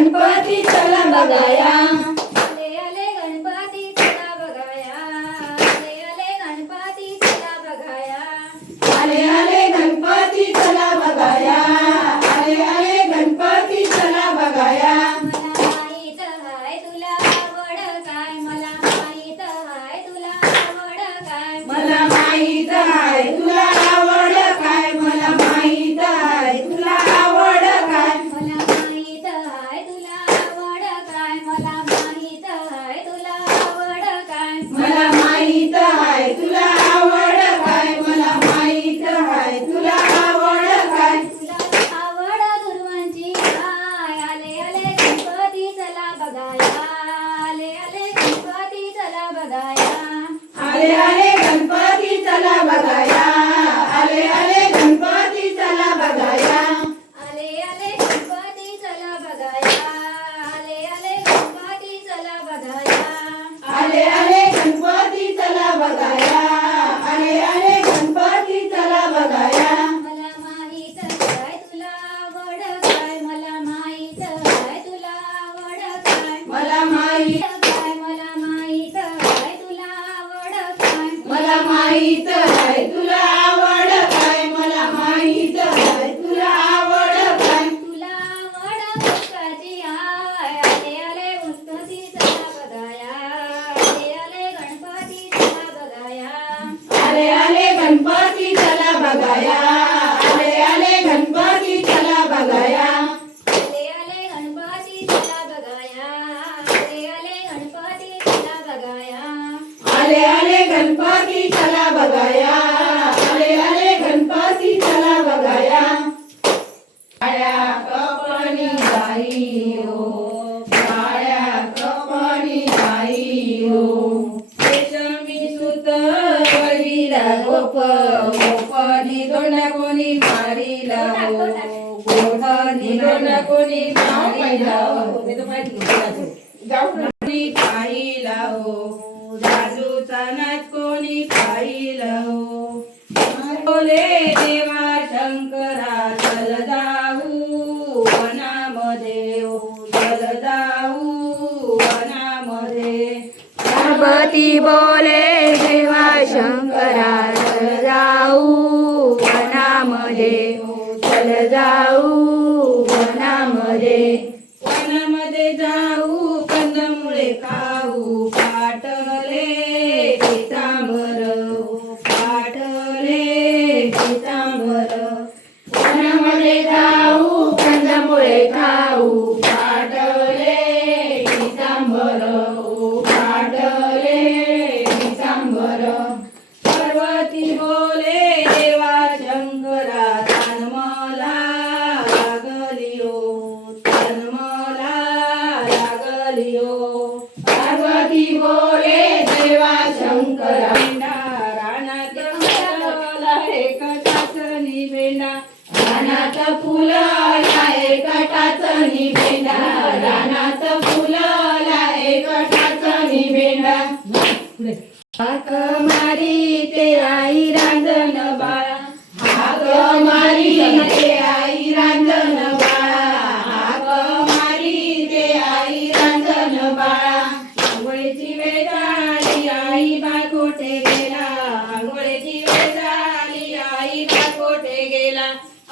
गणपती चला बघाया, आले आले गणपती चला बघाया, आले आले गणपती चला बघाया, आले आले गणपती चला बघाया, आले आले गणपती चला बघाया. मला माहित हाय तुला आवड काय, मला माहित हाय तुला आवड काय, मला माहित आहे तुला आवड काय, मला माहित आहे तुला आवड काय. मला माहित हाय तुला आवड काय, मला माहित हाय तुला आवड काय, मला माहित आहे तुला आवड काय, मला माहित आहे तुला आवड काय. तुला आवड दुर्वांची हाय, आले आले गणपती चला बघाया, आले आले गणपती चला बघाया, आले आले गणपती चला बघाया, आले आले गणपती चला बघाया. आले आले गणपती चला बघाया, आले आले गणपती चला बघाया, आले आले गणपती चला बघाया, आले आले गणपती चला बघाया. मला माहित हाय तुला आवड काय, मला माहित हाय तुला आवड काय, मला माहित काय मला माहित हाय तुला आवड काय, मला माहित आहे तुला आवड काय, मला माहित आहे तुला आवड काय. तुला आवड पुस्तकाची हाय, आले आले गणपती चला बघाया, आले आले गणपती चला बघाया, आले आले गणपती चला बघाया, आले आले गणपती चला बघाया. आले आले गणपती चला बघाया, आले आले गणपती चला बघाया, आले आले गणपती चला बघाया, आले आले गणपती चला बघाया. काळ्या कपणी बाई हो, काळ्या कपणी बाई हो. रेशमी सुत वरीला गोप, गोपनी दोंड कोणी मारीला हो, गोपनी दोंड कोणी मारीला हो. कोणी पाहिला हो, जादूचा नाच कोणी पाहिला हो. बोले देवा शंकरा चल जाऊ वनामध्ये हो, चल जाऊ वनामध्ये. पार्वती बोले देवा शंकरा चल जाऊ वनामध्ये हो, चल जाऊ वनामध्ये. वनामध्ये जाऊ कंदमुळे खाऊ, पाटले पितांबर हो, पाटले पितांबर. वनामध्ये जाऊ कंदमुळे खाऊ, पाटले पितांबर हो, पाटले पितांबर. पार्वती बोले देवा शंकरा तान मला लागली हो, तान मला लागली हो. पार्वती बोले देवा शंकरा रानात फुलाला एकटाच निवेंडा, रानात फुलाला एकटाच निवेंडा, रानात फुलाला एकटाच निवेंडा. हाक मारी ते आई रांजण बाळा, हाक मारी ते आई रांजण बाळा, हाक मारी ते आई रांजण बाळा. आंघोळीची वेळ झाली आई बा कोठे गेला, आंघोळीची वेळ झाली आई बा कोठे गेला,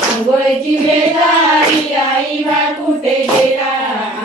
आंघोळीची वेळ झाली आई बा कुठे गेला,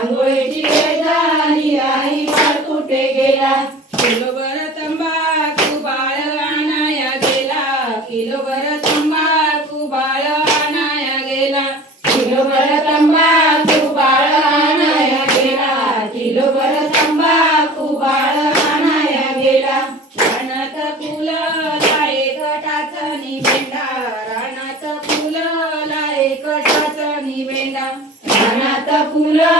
आंघोळीची वेळ झाली आई बा कुठे गेला. किलोभर तंबाखू बाळ आणाया गेला, किलोभर तंबाखू बाळ आणाया गेला, किलोभर तंबाखू बाळ आणाया गेला, किलोभर तंबाखू बाळ आणाया गेला. रानात फुलला एकटाच निवेंडा, रानात फुलला एकटाच निवेंडा, रानात फुलला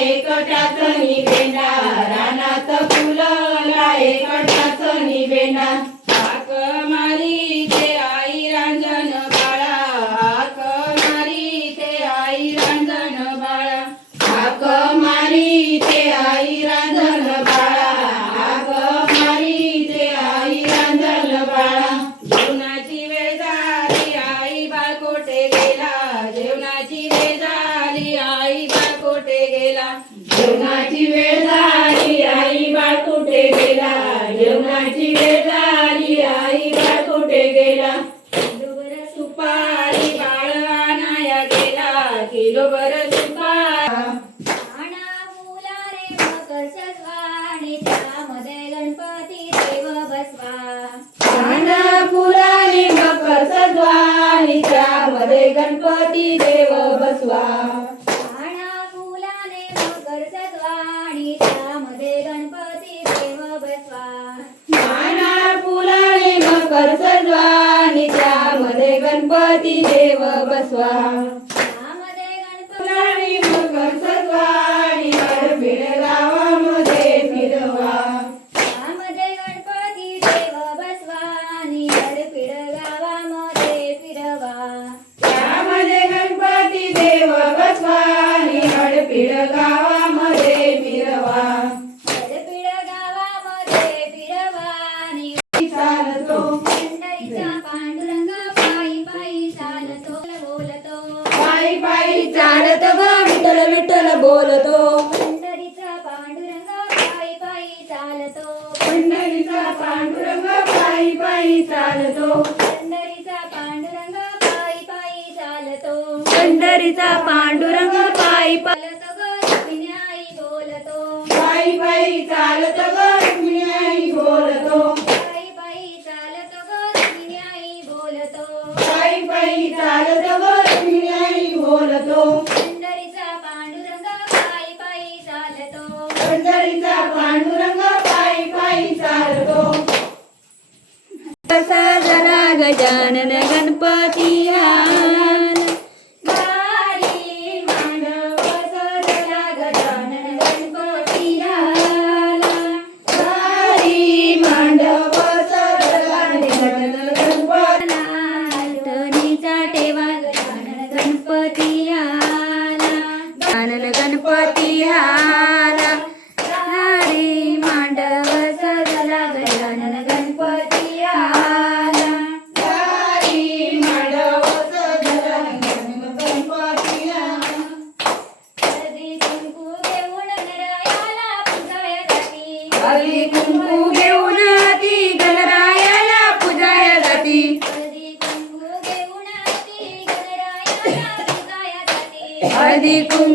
एकटाच निवेंडा, रानात फुलला एकटाच निवेंडा. हाक मारी ते आई रांजण बाळा, हाक मारी ते आई रांजण बाळा, हाक मारी ते आई रांजण बाळा, हाक मारी ते आई रांजण बाळा. जेवणाची वेळ झाली आई बा कोठे गेला, जेवणाची वेळ झाली आई बा कोठे गेला, जेवणाची वेळ झाली आई बाळ कुठे गेला जेवणाची वेळ झाली आई बाळ कुठे गेला किलोभर सुपारी बाळ आणाया गेला किलोभर सुपारी आणा फुलारे मकर सजवाणे त्यामध्ये गणपती देव बसवा पाना फुलाने मकर सजवानी त्यामध्ये गणपती देव बसवा आणा फुलाने मकर सजवाणी त्यामध्ये गणपती देव बसवा पाना फुलाने मकर सजवानी त्यामध्ये गणपती देव बसवा त्यामध्ये गणपती फुलाने मकर सजवानी हडबीड गावामध्ये फिरवा त्यामध्ये गणपती देव बसवा आणि हडपीड गावामध्ये फिरवा त्यामध्ये गणपती देव बसवा आणि हडपीड गावामध्ये फिरवा हडपीड गावामध्ये फिरवा आणि चालतो पंढरीचा पांडुरंग पायी पायी चालतो बोलतो पायी पायी चालत ग विठ्ठल विठ्ठल बोलतो पंढरीचा पांडुरंग पायी पायी चालतो पंढरीचा पांडुरंग पायी पायी चालतो पंढरीचा पांडुरंग पायी पायी चालतो पंढरीचा पांडुरंग पायी चालतो ग रुक्मिणी आई बोलतो पायी पायी चालत ग रुक्मिणी आई बोलतो पायी पायी चालतो ग रुक्मिणी आई बोलतो पायी पायी चालत ग रुक्मिणी आई बोलतो पंढरीचा पांडुरंग पायी पायी चालतो पंढरीचा पांडुरंग पायी पायी चालतो सजला गजानन गणपती आला गाडी मांडव सजला गजानन गणपती आला गाडी मांडव सजला गजानन गणपती आठवणीचा ठेवा गजानन गणपती आला गजानन गणपती आला गाडी मांडव सजला गजानन गणपती आला गाडी मांडव सजला गजानन गणपती आला हळदी कुंकू घेऊन गणरायाला पूजायसाठी हळदी कुंकू घेऊन ती गणरायाला पूजाया जाती हळदी कुंकू घेऊन ती गणरायाला पूजायसाठी हळदी कुंकू